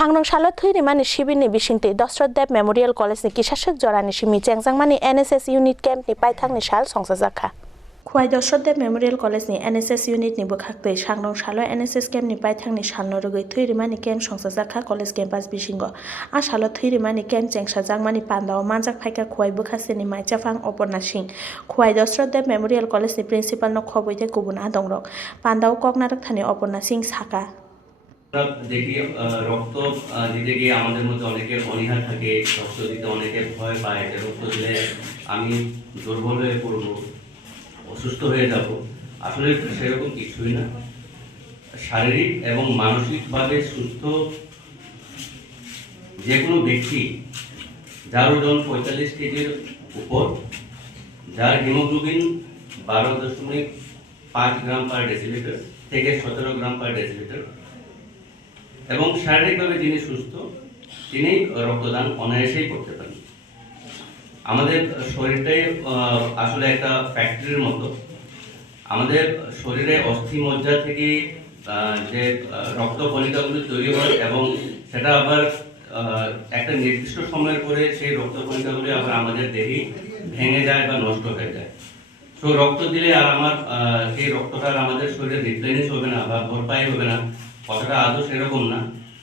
সাংনং সালত থৈনি মানে শিবির নি বিশিংটি দশরথ দেব মেমোরিয়াল কলেজ নি কিশাসক জরানি শিমি। চ্যাংজাং মানে এনএসএস ইউনিট ক্যাম্প নি পাইথাংনি সাল সংসাজাখা। খুয়াই দশরদেব মেমোরিয়াল কলেজ কলেজনি এনএসএস ইউনিটনি বখাকতে সাংনং সালো এনএসএস ক্যাম্পনি পাইথাংনি সালনো রগৈ থৈরিমানি ক্যাম্প মানে সংসাজাখা কলেজ ক্যাম্পাস বিশিঙ্গ আ সালো থৈরিমানি ক্যাম্প মানে পান্দাও। মানজাক ফাইকা খুয়াই বখাসেনি মাইচাফাং অপর্ণা সিং। খুয়াই দশরদেব মেমোরিয়াল কলেজ নি প্রিন্সিপাল ন খবইতে গুবুন দংরক। পান্দাও কগনারক থানি অপর্ণা সিং সাকা। দেখি রক্ত দিতে গিয়ে আমাদের মধ্যে অনেকের অনীহা থাকে, রক্ত দিতে অনেকে ভয় পায় যে রক্ত দিলে আমি দুর্বল হয়ে পড়ব, অসুস্থ হয়ে যাব। আসলে সেরকম কিছুই না। শারীরিক এবং মানসিকভাবে সুস্থ যে কোনো ব্যক্তি যার ওজন পঁয়তাল্লিশ কেজির উপর, যার হিমোগ্লোবিন বারো দশমিক পাঁচ গ্রাম পার ডেসিলিটার থেকে সতেরো গ্রাম পার ডেসিলিটার এবং শারীরিকভাবে যিনি সুস্থ, তিনি রক্তদান অনায়াসেই করতে পারেন। আমাদের শরীরটাই আসলে একটা ফ্যাক্টরির মতো। আমাদের শরীরে অস্থি মজ্জা থেকে যে রক্ত কণিকাগুলো তৈরি হয় এবং সেটা আবার একটা নির্দিষ্ট সময়ের পরে সেই রক্ত কণিকাগুলি আবার আমাদের দেহে ভেঙে যায় বা নষ্ট হয়ে যায়। তো রক্ত দিলে আর আমার সেই রক্তটা আমাদের শরীরে রিপ্লেনিশ হবে না বা ভরপাই হবে না। কথাটা আদৌ সেরকম না।